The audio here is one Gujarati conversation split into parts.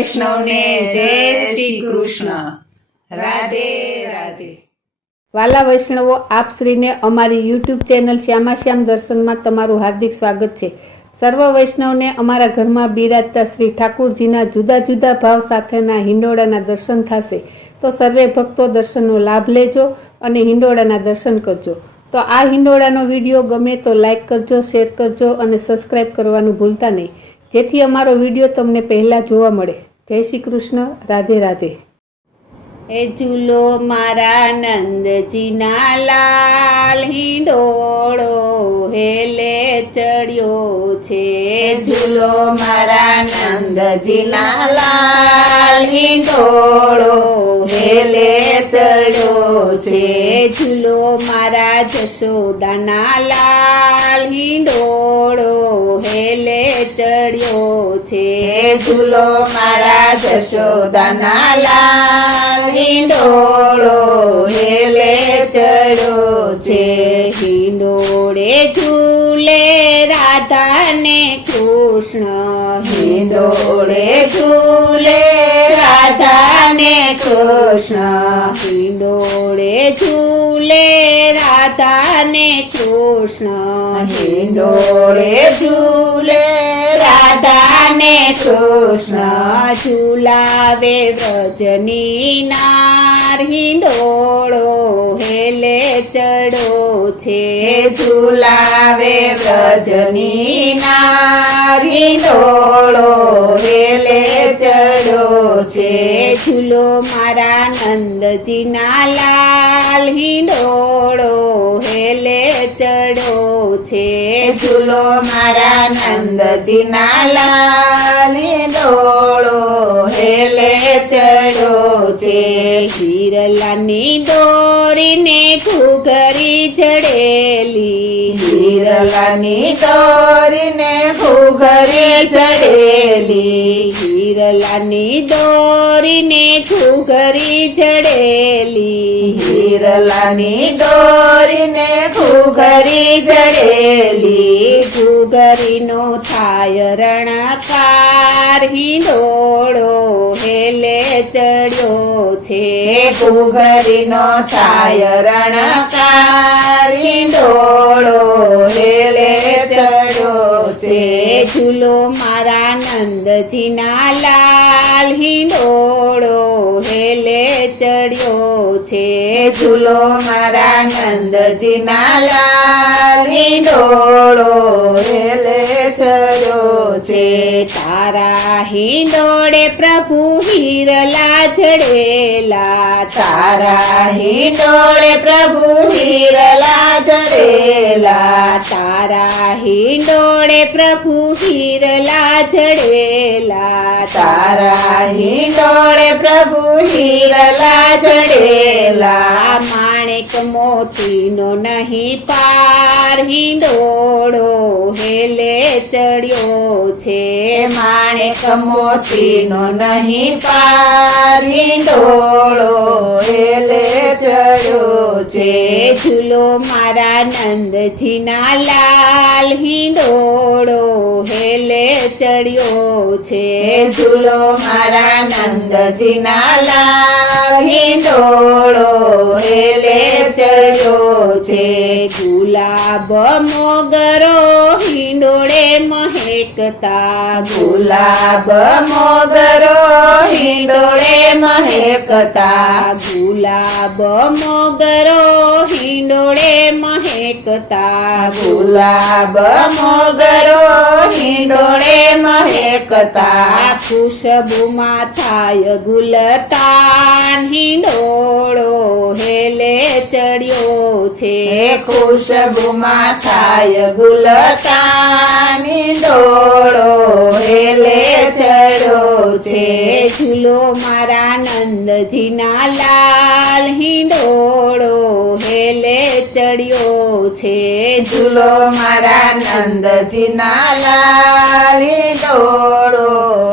વૈષ્ણવને જય શ્રી કૃષ્ણ. રાધે રાધે. વાલા વૈષ્ણવો, આપ શ્રીને અમારી યુટ્યુબ ચેનલ શ્યામાશ્યામ દર્શનમાં તમારું હાર્દિક સ્વાગત છે. સર્વ વૈષ્ણવને અમારા ઘરમાં બિરાજતા શ્રી ઠાકુરજીના જુદા જુદા ભાવ સાથેના હિંડોળાના દર્શન થશે. તો સર્વે ભક્તો દર્શનનો લાભ લેજો અને હિંડોળાના દર્શન કરજો. તો આ હિંડોળાનો વિડીયો ગમે તો લાઈક કરજો, શેર કરજો અને સબસ્ક્રાઈબ કરવાનું ભૂલતા નહીં, જેથી અમારો વિડીયો તમને પહેલાં જોવા મળે. જય શ્રી કૃષ્ણ. રાધે રાધે. એ ઝૂલો મારા નંદજીના લાલ, હિંડોળો હેલે ચડ્યો છે. ઝૂલો મારા નંદજીના લાલ, હિંડોળો હેલે ચડ્યો છે. ઝૂલો મારા જશોદાના લાલ, હિંડોળો હેલે ચડ્યો છે. ઝૂલો મારા જશોદાના લાલ, હિંડોળો હેલે ચડ્યો છે. હિંડોળે ઝૂલે રાધા ને કૃષ્ણ, હિંડોળે ઝૂલે રાધા ને કૃષ્ણ. હિંડોળે ઝૂલે રાધા ને કૃષ્ણ. હિંડોળે ઝૂલે રાધા ને કૃષ્ણ. ઝુલાવે વ્રજની નાર, હિંડોળો હેલે ચડો છે. ઝુલાવે વ્રજની નાર, હિંડોળો હેલે ચડ્યો છે. ઝૂલો મારા નંદજીના લાલ, હિંડોળો હેલે ચડો છે. ઝૂલો મારા નંદજીના લાલ, હિંડોળો હેલે ચડ્યો છે. હિરલાની દોરીને ઘૂઘરી ચડેલી, હિરલાની દોરીને ઘૂઘરી ચડેલી. હિરલાની દોરીને ઘૂઘરી ચડેલી. હિરલાની દોરીને ઘૂઘરી ચડેલી. ઘૂઘરીનો થાય રણકાર, હિંડોળો હેલે ચડ્યો છે. ઘૂઘરીનો થાય રણકાર, હિંડોળો હેલે ચડ્યો છે. ઝૂલો મારા નંદજીના લાલ, હિંડોળો હેલે ચડ્યો છે. ઝૂલો મારા નંદજીના લાલ, હિંડોળો હેલે ચડ્યો છે. તારા હિંડોળે પ્રભુ હિરલા ચડેલા, તારા હિંડોળે પ્રભુ હિરલા ચડેલા. તારા હિંડોળે પ્રભુ હિરલા ચડેલા. તારા હિંડોળે પ્રભુ હિરલા ચડેલા. માણેક મોતીનો નહીં પાર, હિંડોળો હેલે ચડ્યો છે. માણેક મોતીનો નહીં પાર, હિંડોળો હેલે ચડ્યો છે. ઝૂલો મારા નંદજીના લાલ, હિંડોળો હેલે ચડ્યો છે. ઝૂલો મારા નંદજીના લાલ, હિંડોળો હેલે ચડ્યો છે. ગુલાબ મોગરો હિંડોળે મહેકતા, ગુલાબ મોગરો હિંડોળે મહેકતા. ગુલાબ મોગરો હિંડોળે મહેકતા. ગુલાબ મોગરો હિંડોળે મહેકતા. ખુશબુમાં થાય ગુલતાન, હિંડોળો હેલે ચડ્યો છે. ખુશબુમાં થાય ગુલતાન, હિંડોળો હેલે ચડ્યો છે. ઝૂલો મારા નંદજીના લાલ, હિંડોળો હેલે ચડ્યો છે. ઝૂલો મારા નંદજીના લાલ, હિંડોળો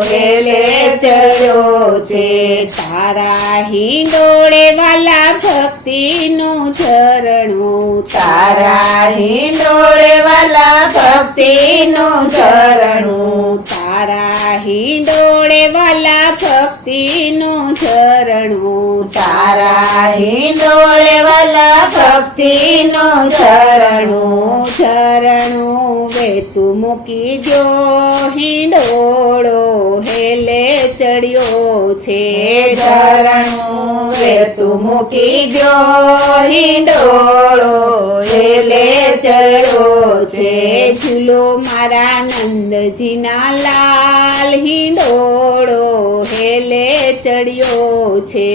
હેલે ચડ્યો છે. તારા હિંડોળે વાલા ભક્તિનું ઝરણું તારા હિંડોળે વાલા ભક્તિનું ઝરણું તારા હિંડોળે વાલા ભક્તિનું ઝરણું તારા હિંડોળે વાલા ભક્તિનું ઝરણું ઝરણું વેતું મૂકી જો હિંડોળો હેલે ચડ્યો છે ઝરણું વેતું મૂકી ગયો હિંડોળો હેલે ચડ્યો છે ઝૂલો મારા નંદજીના લાલ હિંડોળો હેલે ચડ્યો છે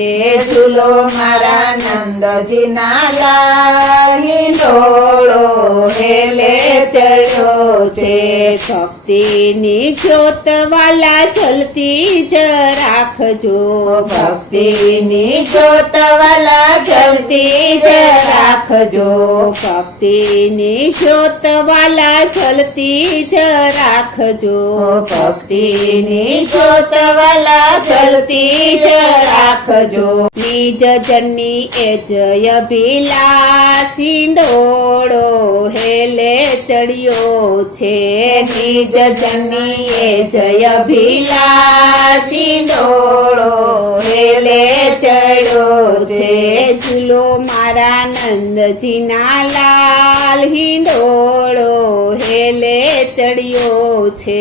ઝૂલો મારા નંદજીના લાલ હિંડોળો હેલે ચડ્યો છે ભક્તિની જ્યોત વાલા જલતી જ રાખજો ભક્તિની જ્યોત વાલા જલતી જ રાખજો ભક્તિની જ્યોત વાલા જલતી જ રાખજો ભક્તિની જ્યોત વાલા જલતી જ રાખજો નિજ જનની એ જય ભિલાસ હિંડોળો હેલે ચડ્યો છે નિજ જની એ જય ભિલાસ હિંડોળો હેલે ચડ્યો છે ઝૂલો મારા નંદજીના લાલ હિંડોળો હેલે ચડ્યો છે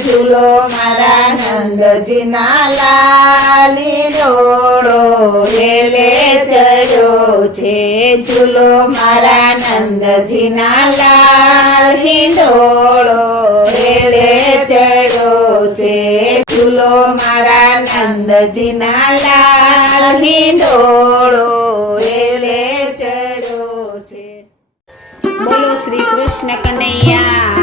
ઝૂલો મારા નંદજીના લાલ હિંડોળો હેલે ચડ્યો છે ઝૂલો મારા નંદજીના લાલ હિંડોળો હેલે ચડ્યો છે ઝૂલો મારા નંદજીના લાલ હિંડોળો હેલે ચડ્યો છે બોલો શ્રી કૃષ્ણ કનૈયા